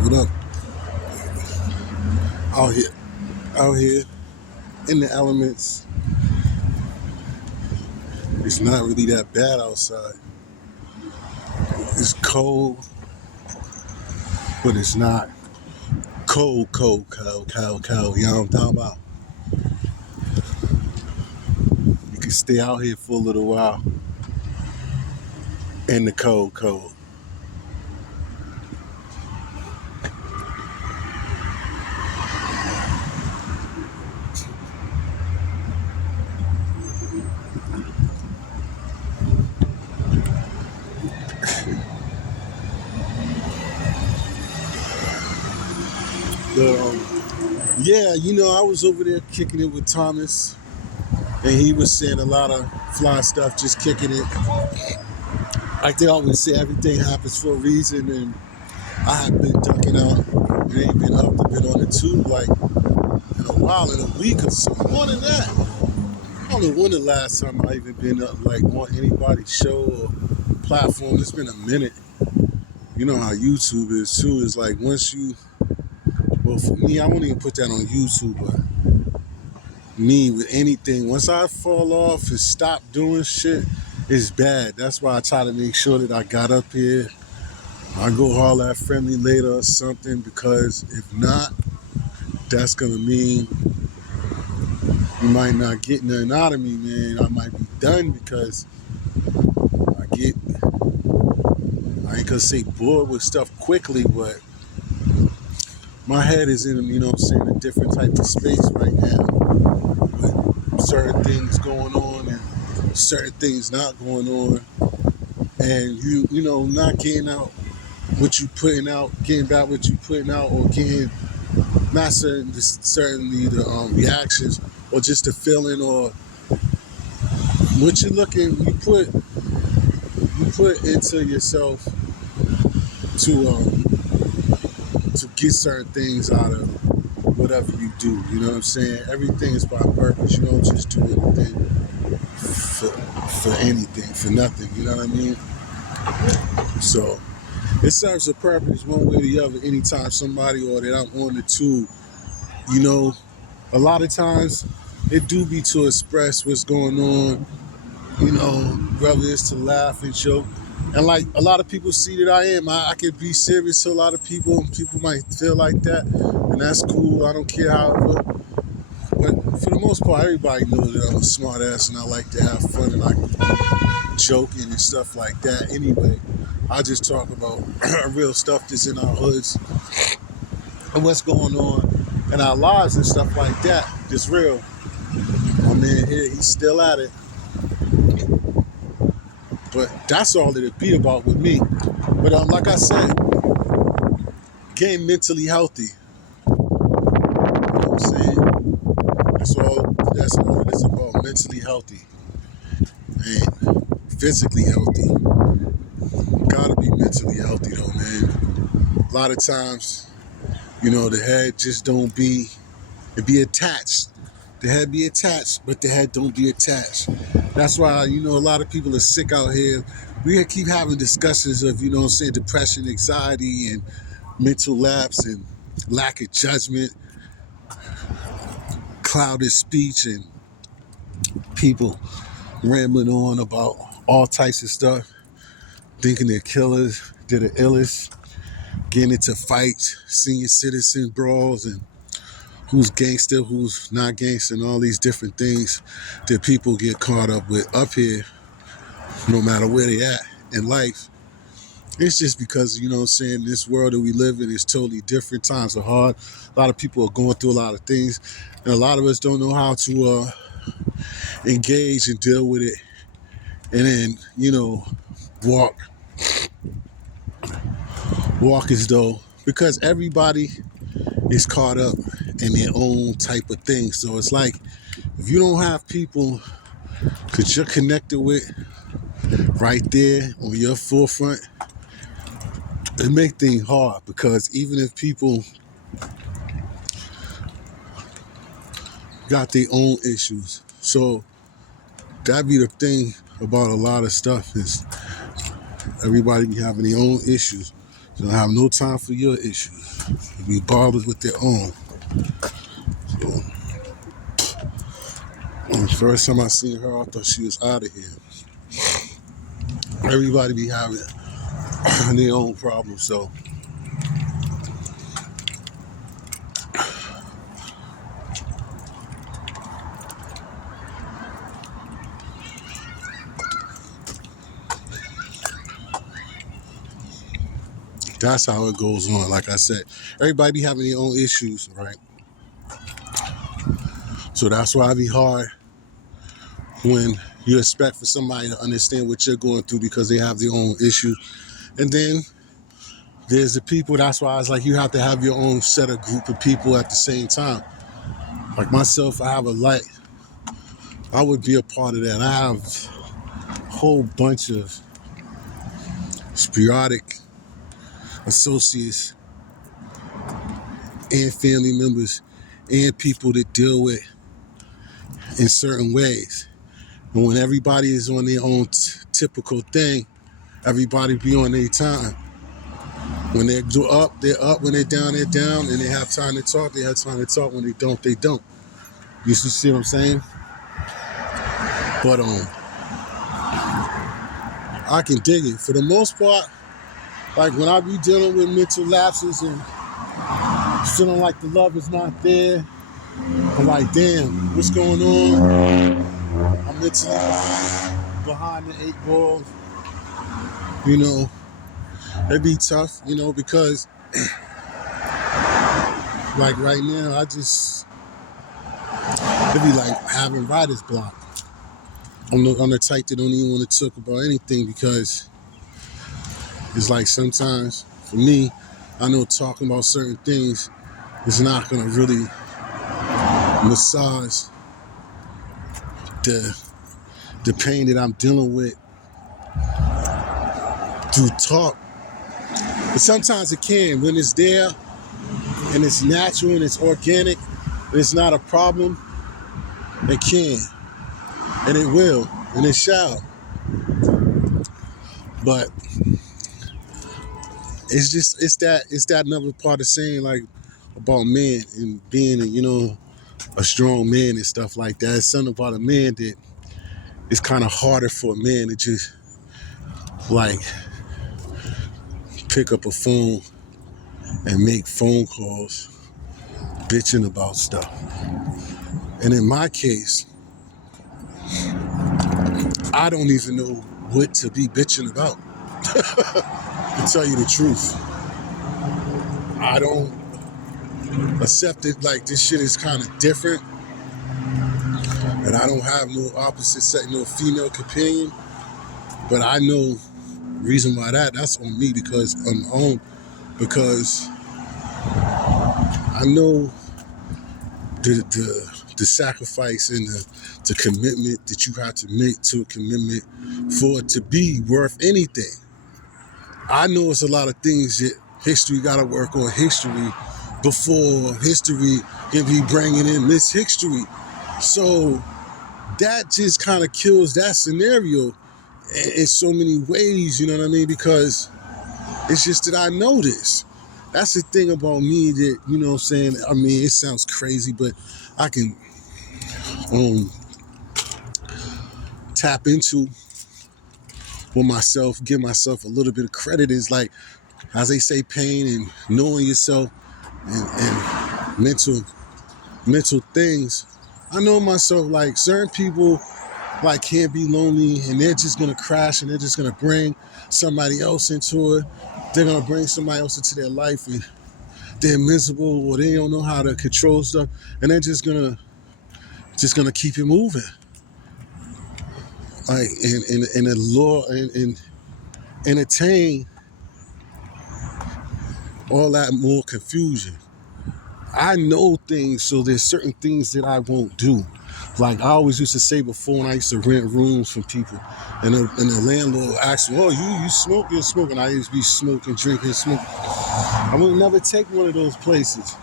What up? Out here, out here in the elements. It's not really that bad outside. It's cold, but it's not cold. You know what I'm talking about? You can stay out here for a little while in the cold. But yeah, I was over there kicking it with Thomas, and he was saying a lot of fly stuff, just kicking it. Like they always say, everything happens for a reason, and I have been ducking out. It ain't been up, been on the tube like in a while, in a week or so. More than that. I don't know when the last time I even been up like on anybody's show or platform. It's been a minute. You know how YouTube is too. It's like once you, well, for me, I won't even put that on YouTube, but me with anything, once I fall off and stop doing shit, it's bad. That's why I try to make sure that I got up here. I go holler at Friendly later or something, because if not, that's gonna mean you might not get nothing out of me, man. I might be done because I ain't gonna say bored with stuff quickly, but my head is in, a different type of space right now with certain things going on and certain things not going on. And not getting out what you putting out, getting back what you putting out, or getting not certainly the reactions or just the feeling or what you put into yourself to get certain things out of whatever you do. You know what I'm saying? Everything is by purpose. You don't just do anything for anything, for nothing. You know what I mean? So it serves a purpose one way or the other. Anytime somebody or that I'm on the tube, a lot of times it do be to express what's going on, whether it's to laugh and joke. And like a lot of people see that I could be serious to a lot of people, and people might feel like that, and that's cool. I don't care, however. But for the most part, everybody knows that I'm a smart ass and I like to have fun and I joking and stuff like that. Anyway, I just talk about real stuff that's in our hoods and what's going on in our lives and stuff like that. It's real. My man here, he's still at it. But that's all it'd be about with me. But like I said, getting mentally healthy. You know what I'm saying? That's all it is about. Mentally healthy and physically healthy. Gotta be mentally healthy though, man. A lot of times, the head just don't be attached. The head be attached, but the head don't be attached. That's why, a lot of people are sick out here. We keep having discussions of, depression, anxiety, and mental lapse, and lack of judgment, clouded speech, and people rambling on about all types of stuff, thinking they're killers, they're the illest, getting into fights, senior citizen brawls, and who's gangster, who's not gangster, and all these different things that people get caught up with up here, no matter where they at in life. It's just because, this world that we live in is totally different. Times are hard. A lot of people are going through a lot of things, and a lot of us don't know how to engage and deal with it, and then, walk as though, because everybody is caught up in their own type of thing. So it's like, if you don't have people that you're connected with right there on your forefront, it make things hard, because even if people got their own issues, so that be the thing about a lot of stuff, is everybody be having their own issues. They don't have no time for your issues. They be bothered with their own. So, the first time I seen her, I thought she was out of here. Everybody be having their own problems, so that's how it goes on. Like I said, everybody be having their own issues, right? So that's why it be hard when you expect for somebody to understand what you're going through because they have their own issue. And then there's the people, that's why it's like you have to have your own set of group of people at the same time. Like myself, I have a light. I would be a part of that. I have a whole bunch of sporadic associates and family members and people that deal with in certain ways. And when everybody is on their own typical thing, everybody be on their time. When they're up, they're up. When they're down, they're down. And they have time to talk, they have time to talk. When they don't, they don't. You see what I'm saying? But I can dig it. For the most part, like when I be dealing with mental lapses and feeling like the love is not there, I'm like, damn, what's going on? I'm mentally behind the 8 ball. You know, it'd be tough, you know, because like right now, it'd be like having writer's block. I'm the type that don't even want to talk about anything because it's like sometimes, for me, I know talking about certain things is not going to really massage the pain that I'm dealing with through talk. But sometimes it can. When it's there and it's natural and it's organic and it's not a problem, it can. And it will. And it shall. But it's that another part of saying like about men and being, you know, a strong man and stuff like that. It's something about a man that it's kind of harder for a man to just like pick up a phone and make phone calls bitching about stuff. And in my case, I don't even know what to be bitching about. To tell you the truth, I don't accept it. Like this shit is kind of different, and I don't have no opposite sex, no female companion. But I know reason why that's on me because on my own, because I know the sacrifice and the commitment that you have to make to a commitment for it to be worth anything. I know it's a lot of things that history got to work on history before history can be bringing in this history. So that just kind of kills that scenario in so many ways, you know what I mean? Because it's just that I know this. That's the thing about me that, you know what I'm saying? I mean, it sounds crazy, but I can tap into for myself, give myself a little bit of credit is like, as they say, pain and knowing yourself and mental things. I know myself, like certain people like can't be lonely and they're just gonna crash and they're just gonna bring somebody else into it. They're gonna bring somebody else into their life and they're miserable or they don't know how to control stuff and they're just gonna keep it moving. Like and the law and entertain all that more confusion. I know things, so there's certain things that I won't do. Like I always used to say before when I used to rent rooms from people, and the landlord asked me, "Oh, you smoke? You're smoking?" I used to be smoking, drinking, smoking. I would never take one of those places.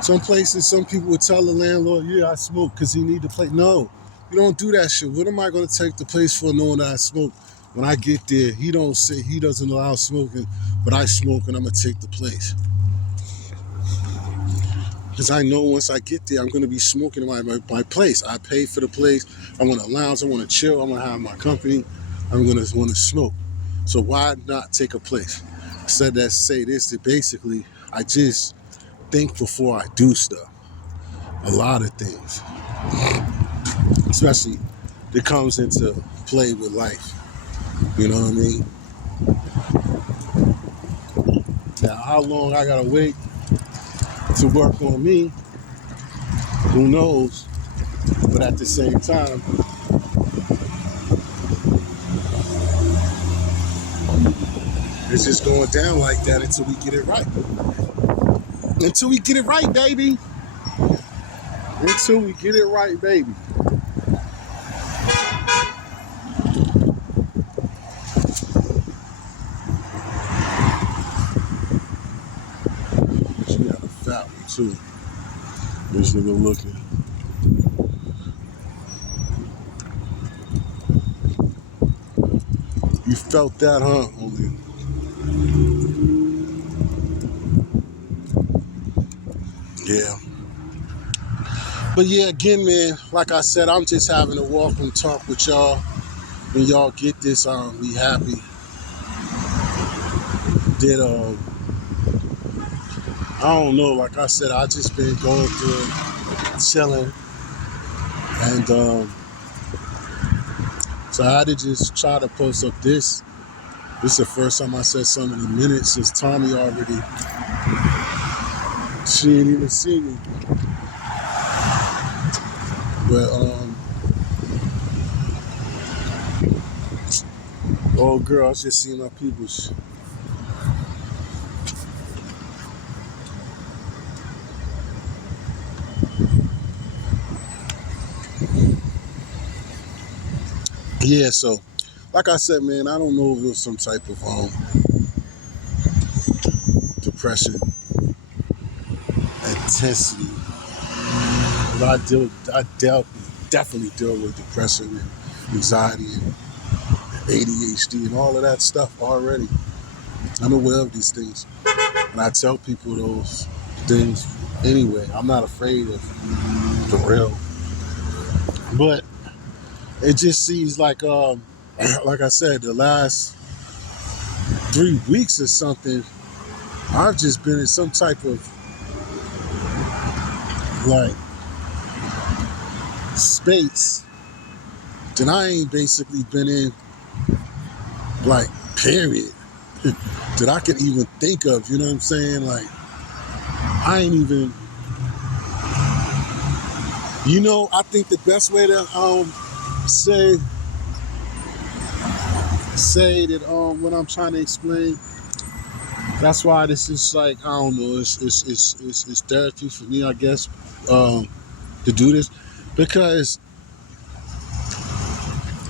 Some places, some people would tell the landlord, "Yeah, I smoke," because he need the place. No, you don't do that shit. What am I going to take the place for knowing that I smoke? when I get there, he doesn't allow smoking, but I smoke and I'm gonna take the place. Because I know once I get there, I'm gonna be smoking in my place. I pay for the place. I want to lounge. I want to chill. I want to have my company. I'm gonna want to smoke. So why not take a place? I said that say this that basically I just think before I do stuff. A lot of things, especially that comes into play with life. You know what I mean? Now, how long I gotta wait to work on me, who knows? But at the same time, it's just going down like that until we get it right. Until we get it right, baby. Until we get it right, baby. She got a fat one too. This nigga looking. You felt that, huh? Only. Yeah. But yeah, again, man, like I said, I'm just having a welcome talk with y'all. When y'all get this, be happy that, I don't know, like I said, I just been going through it, chilling. And so I had to just try to post up this. This is the first time I said something in a minute since Tommy already, she ain't even see me. But, oh girl, I just seen my peoples. Yeah, so, like I said, man, I don't know if it was some type of depression, intensity. But definitely deal with depression and anxiety and ADHD and all of that stuff already. I'm aware of these things. And I tell people those things anyway. I'm not afraid of the real. But it just seems like I said, the last 3 weeks or something, I've just been in some type of like space that I ain't basically been in, like, period, that I could even think of, you know what I'm saying? Like, I ain't even, I think the best way to say that what I'm trying to explain, that's why this is like, I don't know, it's therapy for me, I guess, to do this, because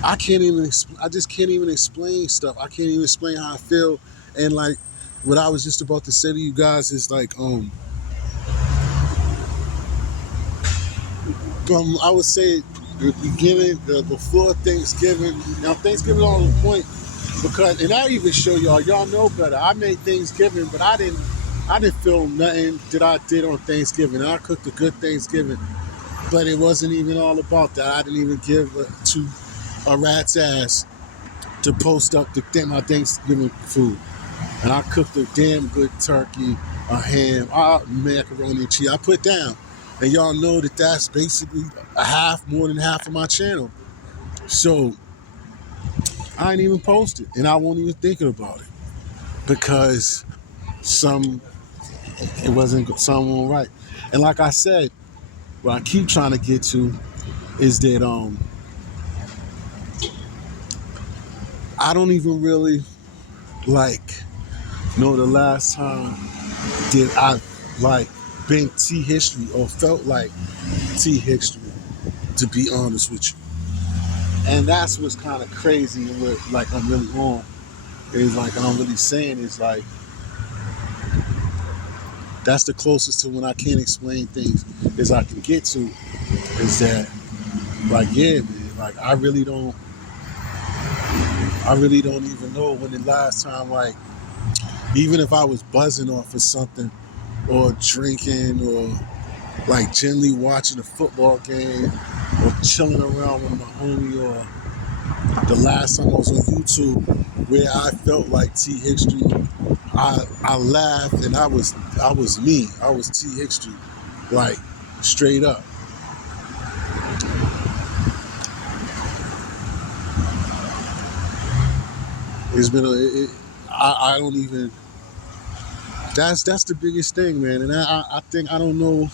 I just can't even explain stuff. I can't even explain how I feel. And like what I was just about to say to you guys is like, I would say the beginning, before Thanksgiving. Now Thanksgiving on the point because, and I even show y'all know better. I made Thanksgiving, but I didn't feel nothing that I did on Thanksgiving. I cooked a good Thanksgiving, but it wasn't even all about that. I didn't even give a rat's ass to post up my Thanksgiving food. And I cooked a damn good turkey, a ham, macaroni and cheese. I put down. And y'all know that that's basically more than half of my channel. So I ain't even posted, and I won't even thinking about it because it wasn't someone right. And like I said, what I keep trying to get to is that I don't even really know the last time that I been T history or felt like T history, to be honest with you. And that's what's kind of crazy and what I'm really on is I'm really saying is that's the closest to when I can't explain things as I can get to, is that yeah, man, I really don't I really don't even know when the last time, like, even if I was buzzing off of something or drinking or like gently watching a football game or chilling around with my homie, or the last time I was on YouTube where I felt like T Hickstry, I laughed and I was me. I was T Hickstry, like straight up. It's been I don't even. That's the biggest thing, man. And I think I don't know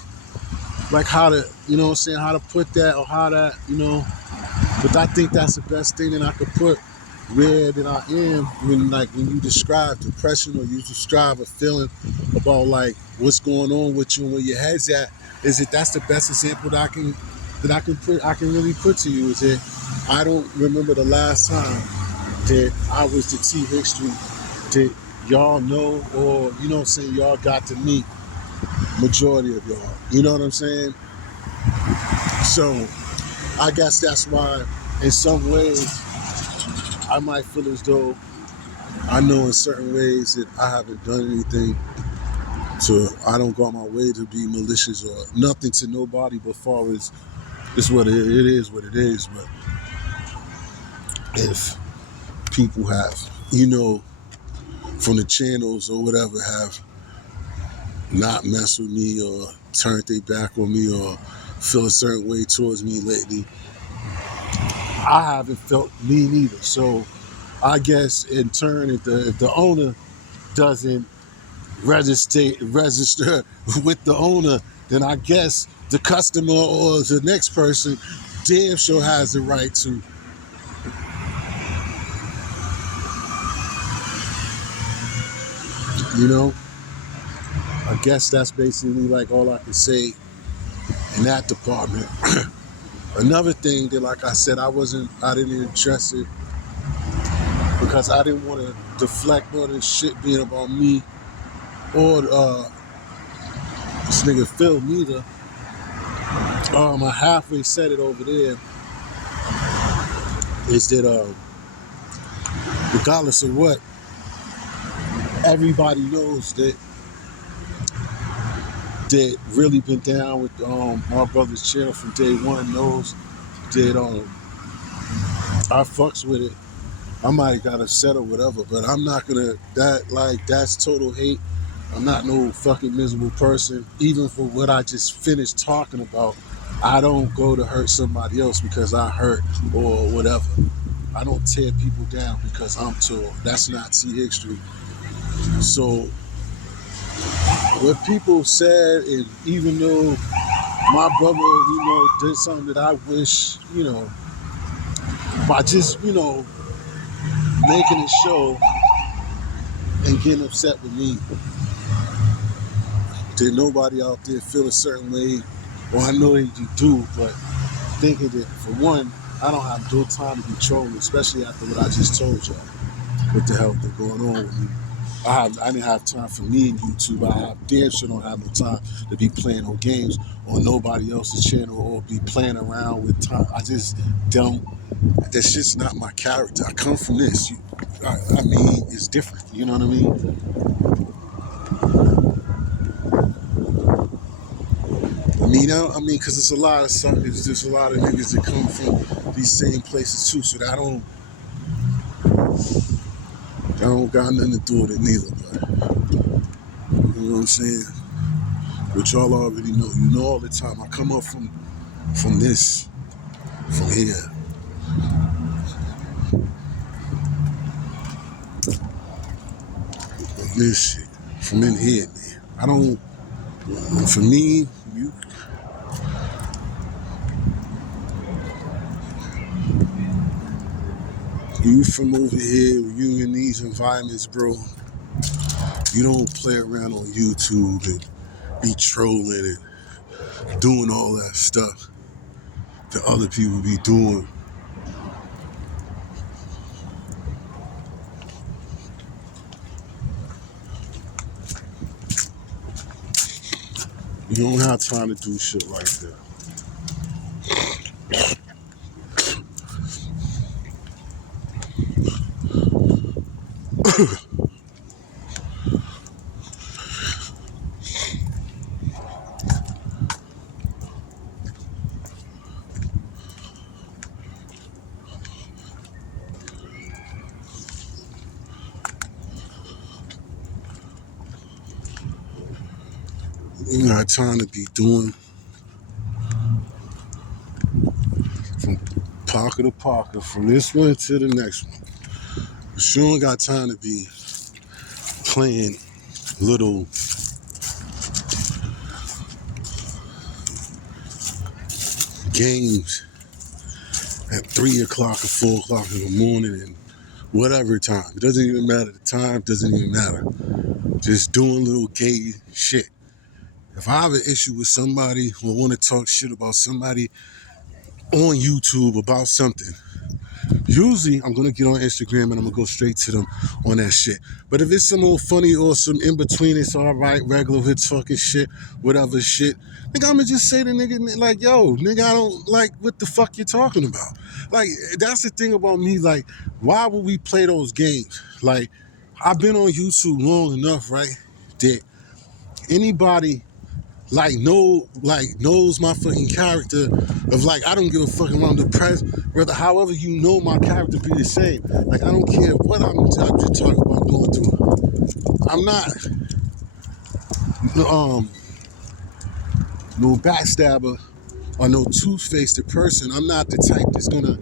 like how to, you know what I'm saying, how to put that or how to, you know, but I think that's the best thing that I could put where that I am when you describe depression or you describe a feeling about like what's going on with you and where your head's at, is that that's the best example that I can really put to you, is that I don't remember the last time that I was the T Hickstry that y'all know, or you know what I'm saying, y'all got to meet majority of y'all. You know what I'm saying? So I guess that's why in some ways I might feel as though I know in certain ways that I haven't done anything to, I don't go on my way to be malicious or nothing to nobody, but far as it's what it is what it is. But if people have, you know, from the channels or whatever, have not messed with me or turned their back on me or feel a certain way towards me lately, I haven't felt me neither. So I guess in turn, if the owner doesn't register with the owner, then I guess the customer or the next person damn sure has the right to. You know, I guess that's basically like all I can say in that department. Another thing that, like I said, I didn't address it because I didn't want to deflect all this shit being about me or this nigga Phil neither. I halfway said it over there. Is that regardless of what, everybody knows that really been down with my brother's channel from day one, knows that I fucks with it. I might have got upset or whatever, but I'm not gonna, that's total hate. I'm not no fucking miserable person. Even for what I just finished talking about, I don't go to hurt somebody else because I hurt or whatever. I don't tear people down because I'm tall. That's not T Hickstry. So what people said, and even though my brother, you know, did something that I wish, you know, by just, you know, making it show and getting upset with me, did nobody out there feel a certain way? Well, I know that you do, but thinking that, for one, I don't have no time to be trolling, especially after what I just told y'all. What the hell been going on with me? I didn't have time for me and YouTube. I damn sure don't have no time to be playing no games on nobody else's channel or be playing around with time. I just don't. That's just not my character. I come from this. I mean, it's different. You know what I mean? Because it's a lot of suckers. There's a lot of niggas that come from these same places too. So that I don't got nothing to do with it neither. But you know what I'm saying? Which y'all already know. You know all the time. I come up from this, from here. This shit. From in here, man. I don't, for me, you from over here, you in these environments, bro, you don't play around on YouTube and be trolling and doing all that stuff that other people be doing. You don't have time to do shit like that. You got time to be doing from pocket to pocket, from this one to the next one. But you don't got time to be playing little games at 3 o'clock or 4 o'clock in the morning and whatever time. It doesn't even matter. The time doesn't even matter. Just doing little gay shit. If I have an issue with somebody or want to talk shit about somebody on YouTube about something, usually I'm going to get on Instagram and I'm going to go straight to them on that shit. But if it's some old funny or some in between, it's all right, regular hood talking shit, whatever shit, nigga, I'm going to just say to nigga, like, yo, nigga, I don't like what the fuck you're talking about. Like, that's the thing about me. Like, why would we play those games? Like, I've been on YouTube long enough, right, that anybody knows my fucking character of like, I don't give a fuck if I'm depressed, whether however you know my character be the same. Like, I don't care what I'm just talking about going through. I'm not no backstabber or no two-faced person. I'm not the type that's gonna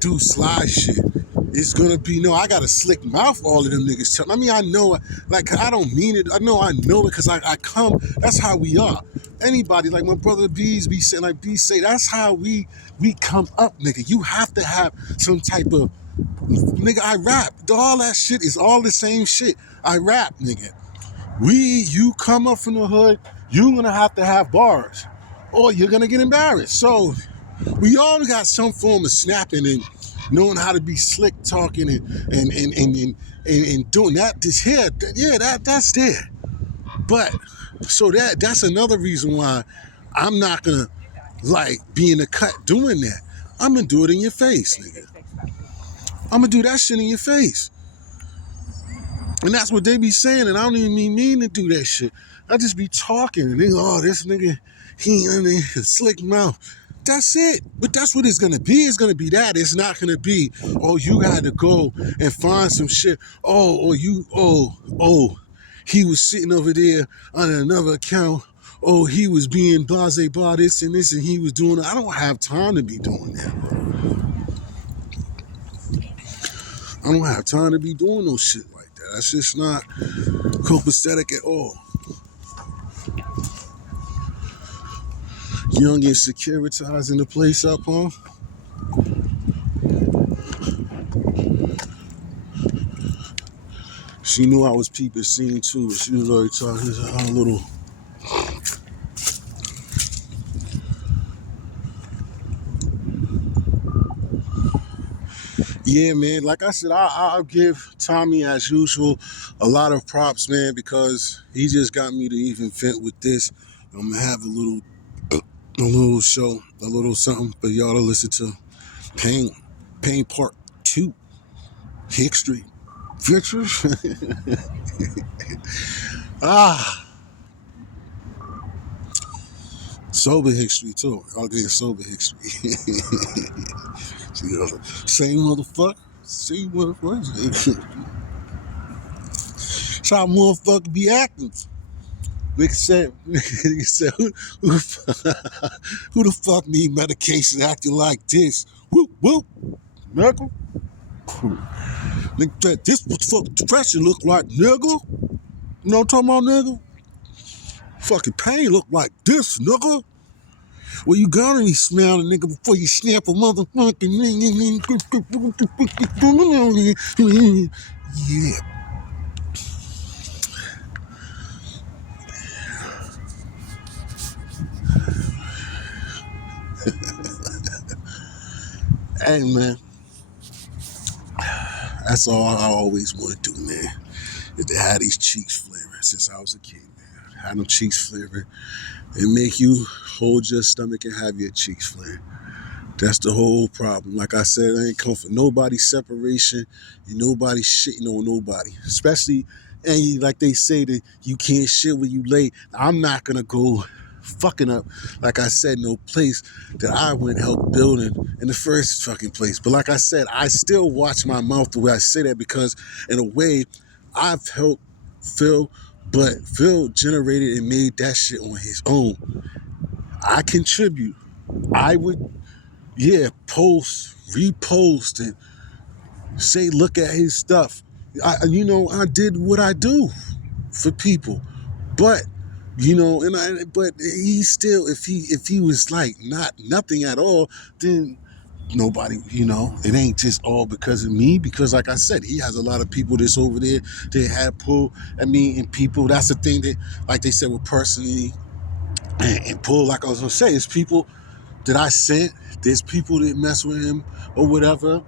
do sly shit. It's gonna be, no, I got a slick mouth, all of them niggas tell. I mean, I know, like, I don't mean it. I know it because I come, that's how we are. Anybody, like my brother Bees be saying, like Bees say, that's how we come up, nigga. You have to have some type of, nigga, I rap. All that shit is all the same shit. I rap, nigga. You come up from the hood, you're gonna have to have bars or you're gonna get embarrassed. So we all got some form of snapping and knowing how to be slick talking and doing that. This here, yeah, that's there. But so that's another reason why I'm not gonna like be in the cut doing that. I'm gonna do it in your face, nigga. I'm gonna do that shit in your face. And that's what they be saying, and I don't even mean to do that shit. I just be talking, and they go, oh, this nigga, he in a slick mouth. That's it. But that's what it's going to be. It's going to be that. It's not going to be, oh, you got to go and find some shit. He was sitting over there on another account. Oh, he was being blasé about this and this, and he was doing it. I don't have time to be doing that, bro. I don't have time to be doing no shit like that. That's just not copacetic at all. Young and securitizing the place up, huh? She knew I was peeping scene too. She was already talking a little. Yeah, man. Like I said, I'll give Tommy, as usual, a lot of props, man, because he just got me to even vent with this. I'm gonna have a little show, a little something for y'all to listen to. Pain Part 2, History, Pictures. Sober history too. I'll get sober history. Same motherfucker. Same motherfucker. That's how motherfucker be acting. Nigga said, who the fuck need medication acting like this? Whoop, whoop. Nigga. Nigga said, this what the fuck depression look like, nigga. You know what I'm talking about, nigga? Fucking pain look like this, nigga. Well, you gotta be smelling, nigga, before you snap a motherfucking. Yeah. Hey, man. That's all I always want to do, man. Is to have these cheeks flavored since I was a kid, man. Have them cheeks flavored and make you hold your stomach and have your cheeks flavored. That's the whole problem. Like I said, I ain't come for nobody's separation and nobody shitting on nobody. Especially, and like they say that you can't shit when you late. I'm not gonna go fucking up, like I said, no place that I went help building in the first fucking place. But like I said, I still watch my mouth the way I say that because in a way, I've helped Phil, but Phil generated and made that shit on his own. I contribute. I would, yeah, post, repost, and say, look at his stuff. I did what I do for people, but but he still, if he was like not nothing at all, then nobody, it ain't just all because of me. Because like I said, he has a lot of people that's over there that had pull. And people. That's the thing that, like they said, with personally and pull. Like I was gonna say, it's people that I sent. There's people that mess with him or whatever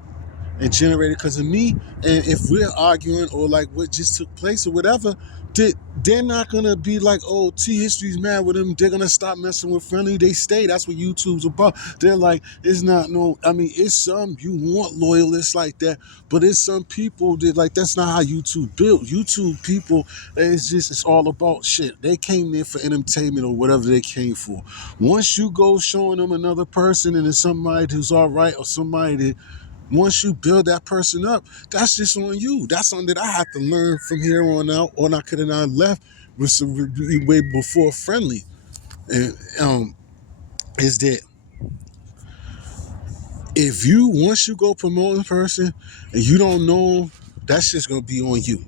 and generated because of me. And if we're arguing or like what just took place or whatever, they're not gonna be like, oh, T History's mad with him. They're gonna stop messing with Friendly. They stay. That's what YouTube's about. They're like, it's not no. I mean, it's some you want loyalists like that, but it's some people that like that's not how YouTube built. YouTube people, it's all about shit. They came there for entertainment or whatever they came for. Once you go showing them another person and it's somebody who's all right or somebody that once you build that person up, that's just on you. That's something that I have to learn from here on out, or I could have not left with some way before Friendly. And is that if you once you go promote a person and you don't know them, that's just gonna be on you.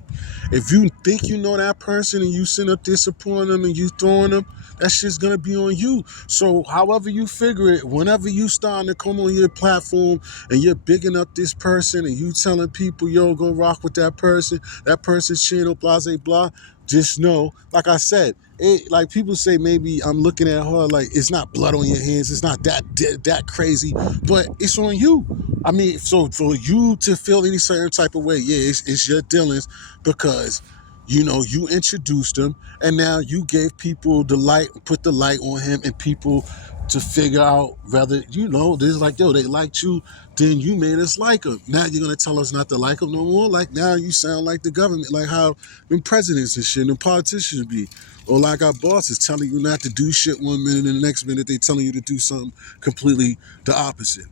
If you think you know that person and you send up there supporting them and you throwing them, that's just gonna be on you. So however you figure it, whenever you starting to come on your platform and you're bigging up this person and you telling people, yo, go rock with that person's channel, blah, blah, blah, just know, like I said, like people say, maybe I'm looking at her like it's not blood on your hands, it's not that crazy, but it's on you. I mean, so for you to feel any certain type of way, yeah, it's your dealings because you introduced him and now you gave people the light, put the light on him and people to figure out whether, there's like, yo, they liked you, then you made us like him. Now you're going to tell us not to like him no more? Like now you sound like the government, like how them presidents and shit and politicians be. Or like our bosses telling you not to do shit one minute and the next minute they telling you to do something completely the opposite.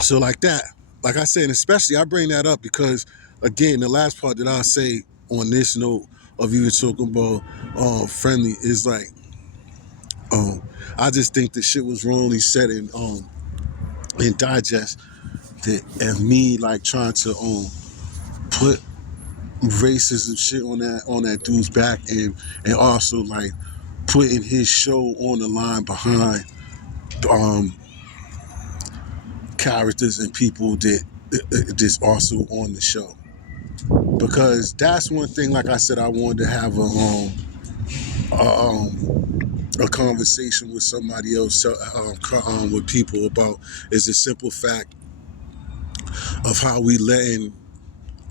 So like that, like I said, and especially I bring that up because, again, the last part that I'll say on this note of you talking about Friendly is like, I just think the shit was wrongly said in digest that of me like trying to put racism shit on that dude's back and also like putting his show on the line behind characters and people that just also on the show, because that's one thing. Like I said, I wanted to have a conversation with somebody else, with people about is the simple fact of how we letting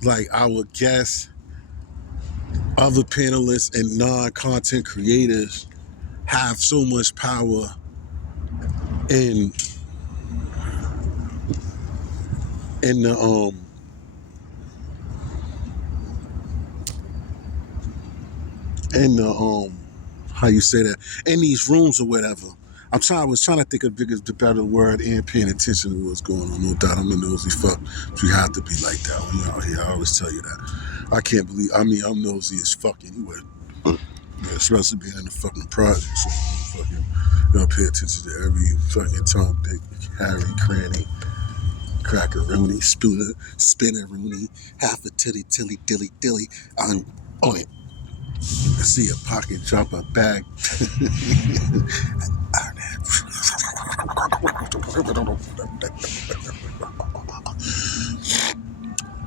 like our guests, other panelists, and non-content creators have so much power in the how you say that, in these rooms or whatever. I was trying to think of the better word and paying attention to what's going on. No doubt, I'm a nosy fuck. But you have to be like that when you're out here. I always tell you that. I can't believe. I mean, I'm nosy as fuck anyway. Yeah, especially being in the fucking project. So I'm fucking pay attention to every fucking Tom, Dick, Harry, Cranny, Crackeroonie, Spinneroonie, half a tilly, dilly. On it. I see a pocket drop a bag.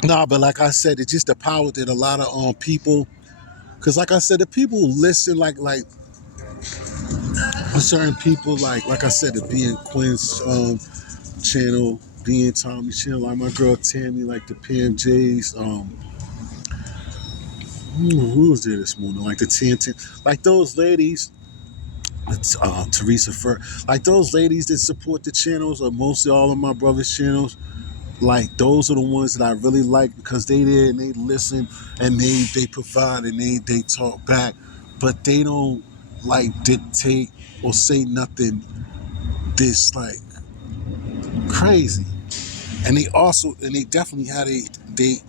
Nah, but like I said, it's just the power that a lot of people, because like I said, the people listen like certain people like I said, the Being Quinn's channel, Being Tommy's channel, like my girl Tammy, like the PMJs, who was there this morning, like the TNT, like those ladies It's Teresa Fur, like those ladies that support the channels, or mostly all of my brothers' channels. Like those are the ones that I really like because they there and they listen and they provide and they talk back, but they don't like dictate or say nothing this like crazy. And they also and they definitely had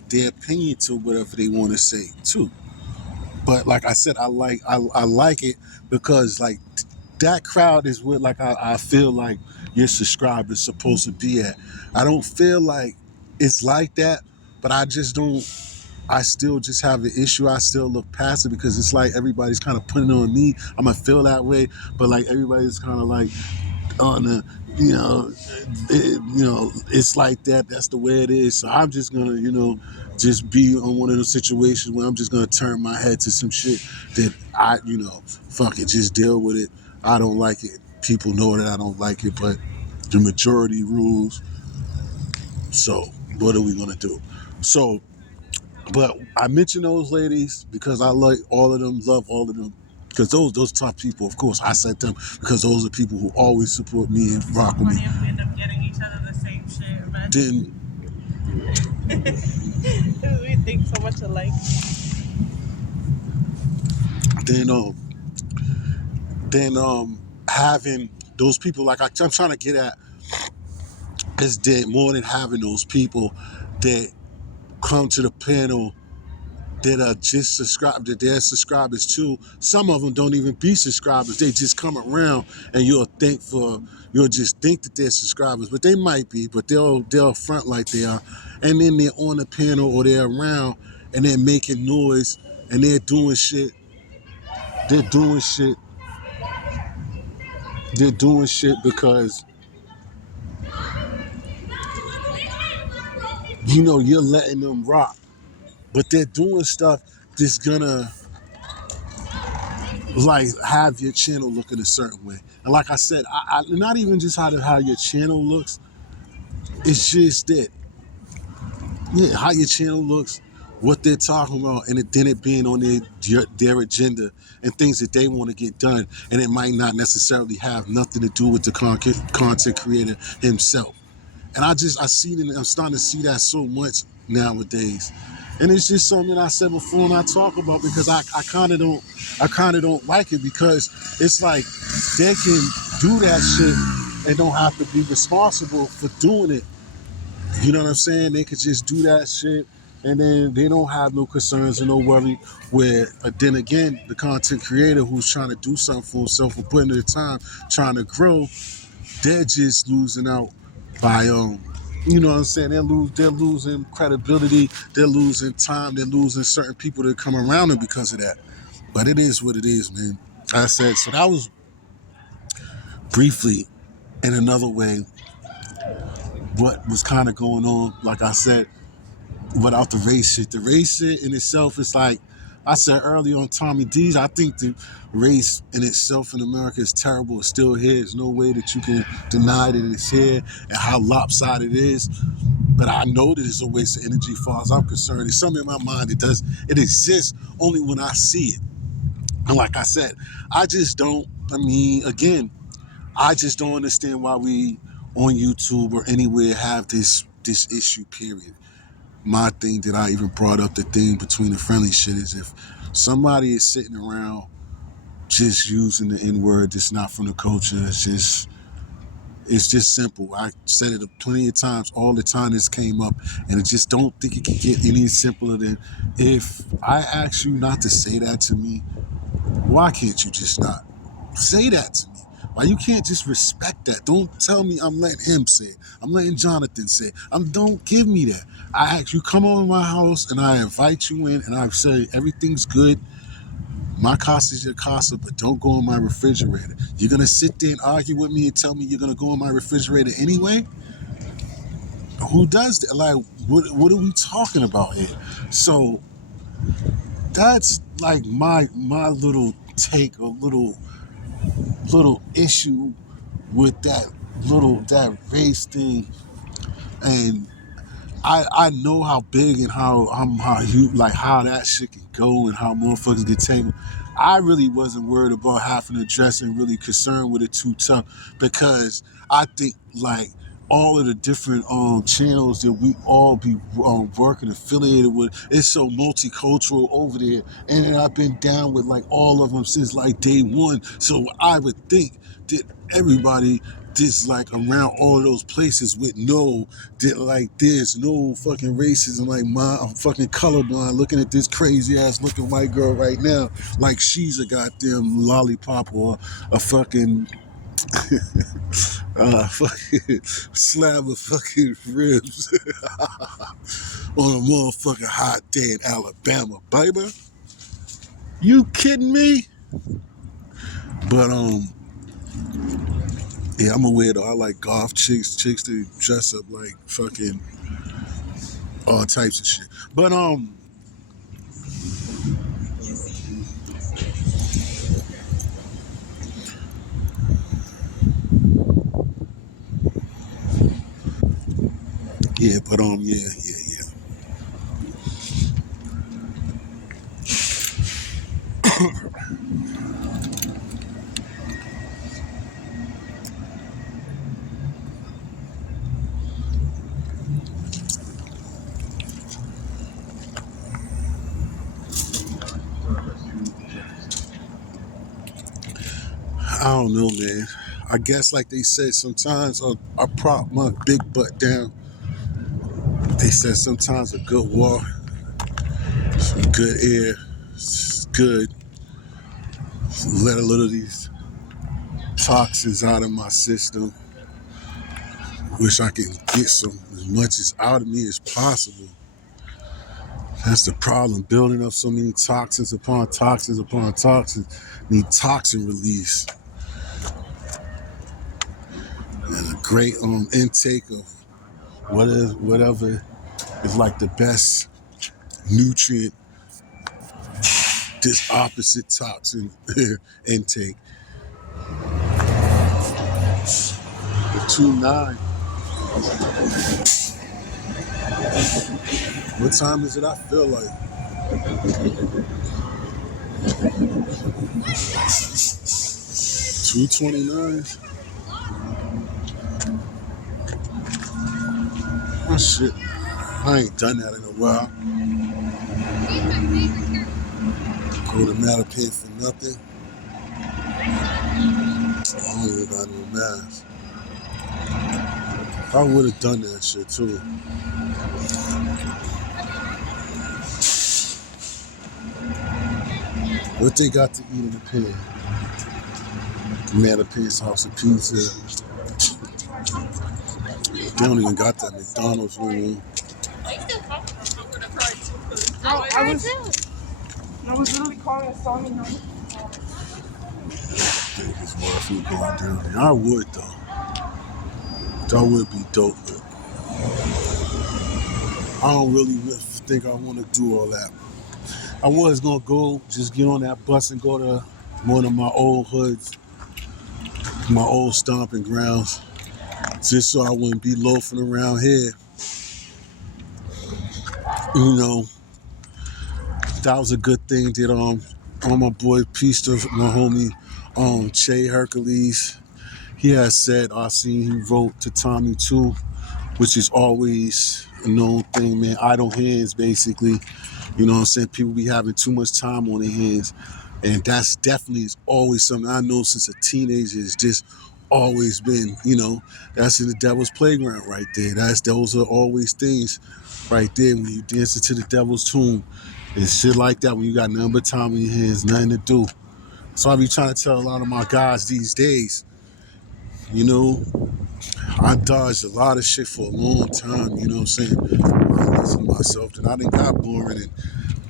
their opinion to whatever they want to say too. But like I said, I like it because like that crowd is what like I feel like your subscribers supposed to be at. I don't feel like it's like that, but I just don't. I still just have an issue. I still look past it because it's like everybody's kind of putting it on me. I'm gonna feel that way, but like everybody's kind of like on the, it's like that. That's the way it is. So I'm just gonna, just be on one of those situations where I'm just gonna turn my head to some shit that fuck it, just deal with it. I don't like it. People know that I don't like it, but the majority rules. So what are we gonna do? So, but I mention those ladies because I like all of them, love all of them. Because those top people, of course, I said them because those are people who always support me and rock with me. Funny if we end up getting each other the same shit, imagine. We think so much alike. Then having those people, like I'm trying to get at, is that more than having those people that come to the panel that are just subscribed, that they're subscribers too. Some of them don't even be subscribers. They just come around and you'll just think that they're subscribers, but they might be, but they'll front like they are. And then they're on the panel or they're around and they're making noise and they're doing shit. They're doing shit. They're doing shit because, you're letting them rock, but they're doing stuff that's gonna like have your channel looking a certain way. And like I said, I not even just how your channel looks. It's just that, yeah, how your channel looks, what they're talking about, and then it being on their agenda and things that they want to get done, and it might not necessarily have nothing to do with the content creator himself. And I see it, and I'm starting to see that so much nowadays. And it's just something I said before and I talk about because I kind of don't like it because it's like they can do that shit and don't have to be responsible for doing it. You know what I'm saying? They could just do that shit and then they don't have no concerns and no worry. Where then again, the content creator who's trying to do something for himself and putting in the time, trying to grow, they're just losing out by you know what I'm saying? They're losing credibility, they're losing time, they're losing certain people that come around them because of that. But it is what it is, man. Like I said, so that was briefly in another way what was kind of going on, like I said, without the race shit. The race shit in itself is like I said earlier on Tommy D's, I think the race in itself in America is terrible. It's still here. There's no way that you can deny that it's here and how lopsided it is. But I know that it's a waste of energy as far as I'm concerned. It's something in my mind it exists only when I see it. And like I said, again, I just don't understand why we on YouTube or anywhere have this issue, period. My thing that I even brought up, the thing between the friendly shit, is if somebody is sitting around just using the N-word that's not from the culture, it's just simple. I said it plenty of times, all the time this came up, and I just don't think it can get any simpler than if I ask you not to say that to me, why can't you just not say that to me? Why you can't just respect that? Don't tell me I'm letting him say it. I'm letting Jonathan say it. Don't give me that. I ask you come over to my house and I invite you in and I say everything's good. My casa is your casa, but don't go in my refrigerator. You're gonna sit there and argue with me and tell me you're gonna go in my refrigerator anyway? Who does that? Like, what are we talking about here? So that's like my little take, a little issue with that race thing. And I know how big and how you like how that shit can go and how motherfuckers get tangled. I really wasn't worried about having to dress and really concerned with it too tough because I think like all of the different channels that we all be working affiliated with, it's so multicultural over there, and I've been down with like all of them since like day one. So I would think that everybody just like around all of those places with no like there's no fucking racism. Like I'm fucking colorblind looking at this crazy ass looking white girl right now like she's a goddamn lollipop or a fucking fucking slab of fucking ribs on a motherfucking hot day in Alabama, baby. You kidding me? But yeah, I'm a weirdo. I like golf chicks that dress up like fucking all types of shit. But yeah, but yeah. I don't know, man. I guess like they said, sometimes I prop my big butt down. They said sometimes a good walk, some good air, it's good. Let a little of these toxins out of my system. Wish I could get some as much as out of me as possible. That's the problem. Building up so many toxins upon toxins upon toxins. Need toxin release. And a great intake of whatever is like the best nutrient, this opposite toxin intake. The 2-9. What time is it? I feel like 2:29. Oh shit. I ain't done that in a while. Go to Mattapan for nothing. I don't even got no mask. I would have done that shit too. What they got to eat in the pen? Mattapan's House of Pizza. They don't even got that McDonald's room. I was literally calling a song and It's worth it going down there. I would though. That would be dope. But I don't really think I want to do all that. I was gonna go just get on that bus and go to one of my old hoods, my old stomping grounds, just so I wouldn't be loafing around here. You know, that was a good thing that all my boy, peace to my homie, Che Hercules. He has said I seen he wrote to Tommy too, which is always a known thing, man. Idle hands, basically. You know what I'm saying? People be having too much time on their hands. And that's definitely is always something I know since a teenager. It's just always been, that's in the devil's playground right there. Those are always things right there when you dancing to the devil's tune and shit like that when you got nothing but time in your hands, nothing to do. So I be trying to tell a lot of my guys these days, I dodged a lot of shit for a long time, you know what I'm saying? I listen to myself, and I done got boring and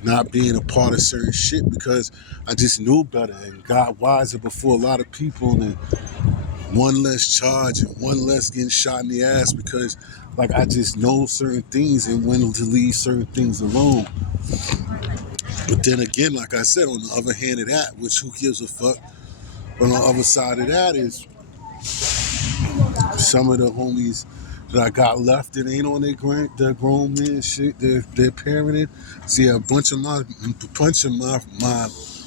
not being a part of certain shit because I just knew better and got wiser before a lot of people, and one less charge and one less getting shot in the ass because like I just know certain things and when to leave certain things alone. But then again, like I said, on the other hand of that, which who gives a fuck? But on the other side of that is some of the homies that I got left that ain't on their grown men shit. They're parenting. See, a bunch of my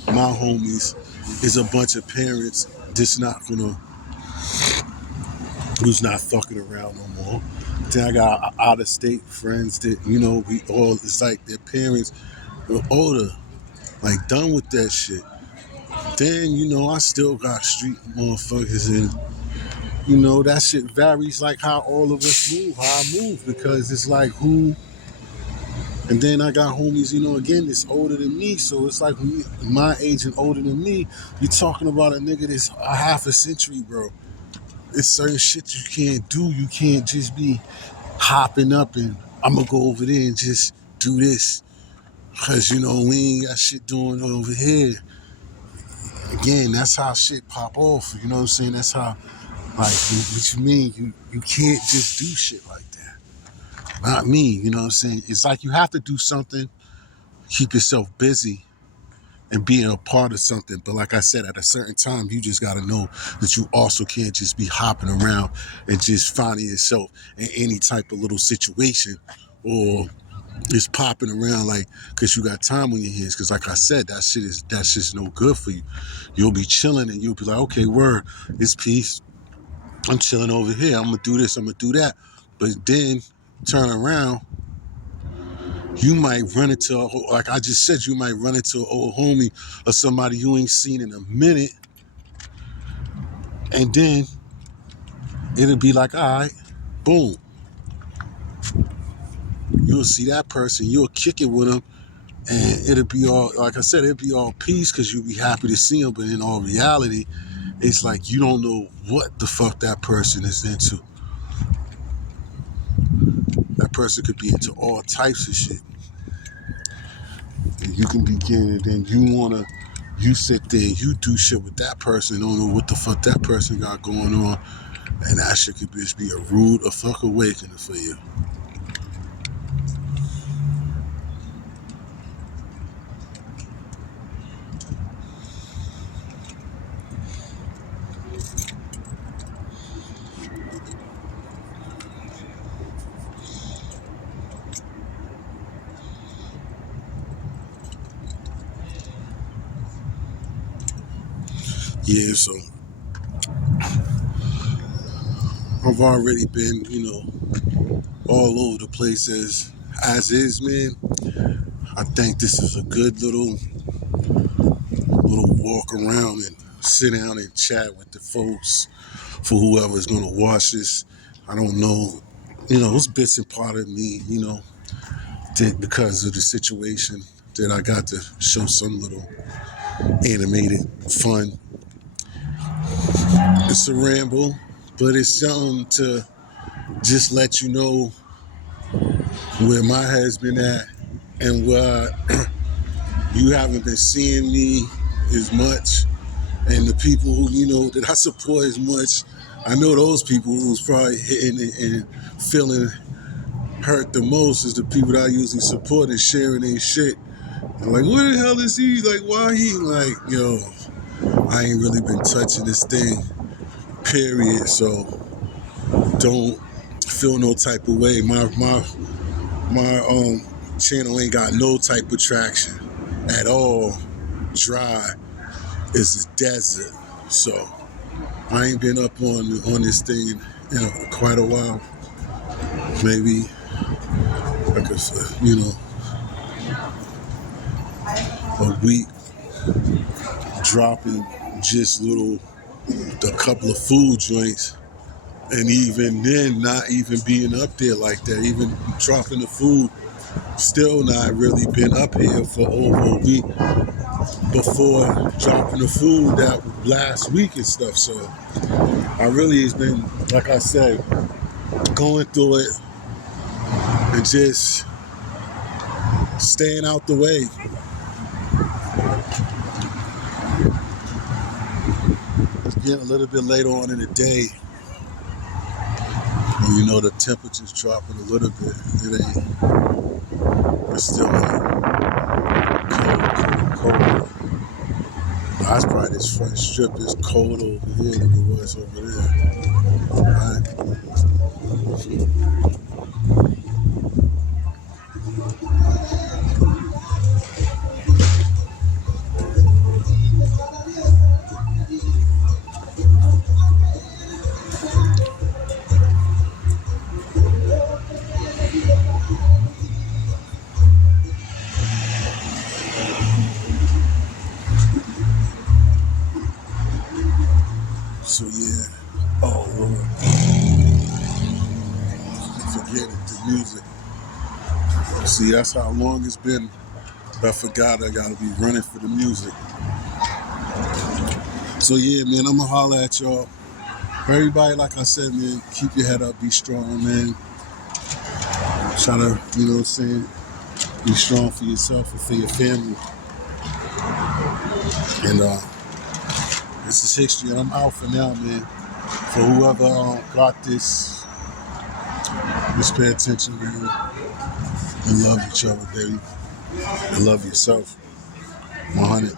homies is a bunch of parents just not gonna who's not fucking around no more. Then I got out of state friends that we all it's like their parents were older, like done with that shit. Then I still got street motherfuckers and. That shit varies like how all of us move, how I move, because it's like who, and then I got homies, again, that's older than me, so it's like when you, my age and older than me, you're talking about a nigga that's a half a century, bro. It's certain shit you can't do. You can't just be hopping up and I'm gonna go over there and just do this, because, we ain't got shit doing over here. Again, that's how shit pop off, you know what I'm saying? That's how. Like, what you mean? You can't just do shit like that. Not me, you know what I'm saying? It's like you have to do something, keep yourself busy, and being a part of something. But like I said, at a certain time, you just got to know that you also can't just be hopping around and just finding yourself in any type of little situation or just popping around like because you got time on your hands. Because like I said, that's just no good for you. You'll be chilling and you'll be like, okay, word, this piece. I'm chilling over here. I'm going to do this. I'm going to do that. But then turn around, you might run into, like I just said, you might run into an old homie or somebody you ain't seen in a minute. And then it'll be like, all right, boom. You'll see that person. You'll kick it with them. And it'll be all, like I said, it'll be all peace because you'll be happy to see them. But in all reality, it's like you don't know what the fuck that person is into. That person could be into all types of shit. And you can begin and then you sit there, you do shit with that person, don't know what the fuck that person got going on. And that shit could just be a rude fuck awakening for you. Yeah, so I've already been, all over the place as is, man. I think this is a good little walk around and sit down and chat with the folks for whoever's gonna watch this. I don't know, it's bits and part of me, that because of the situation that I got to show some little animated fun. It's a ramble, but it's something to just let you know where my head's been at and where you haven't been seeing me as much, and the people who that I support as much. I know those people who's probably hitting and feeling hurt the most is the people that I usually support and sharing their shit. I'm like, what the hell is he? Like, why he? Like, I ain't really been touching this thing, period. So don't feel no type of way. My channel ain't got no type of traction at all. Dry is the desert. So I ain't been up on this thing in quite a while. Maybe like a week, dropping just a couple of food joints, and even then not even being up there like that. Even dropping the food, still not really been up here for over a week before dropping the food that last week and stuff. So I really has been, like I said, going through it and just staying out the way. It's getting a little bit later on in the day. And the temperature's dropping a little bit. It's still cold. That's probably this front strip is cold over here than it was over there. Right? So yeah. Oh Lord. Forget it. The music. See, that's how long it's been. I forgot I gotta be running for the music. So yeah, man, I'ma holler at y'all. For everybody, like I said, man, keep your head up, be strong, man. Try to, you know what I'm saying, be strong for yourself and for your family. And this is history, and I'm out for now, man. For whoever got this, just pay attention, man. And love each other, baby. And love yourself. 100.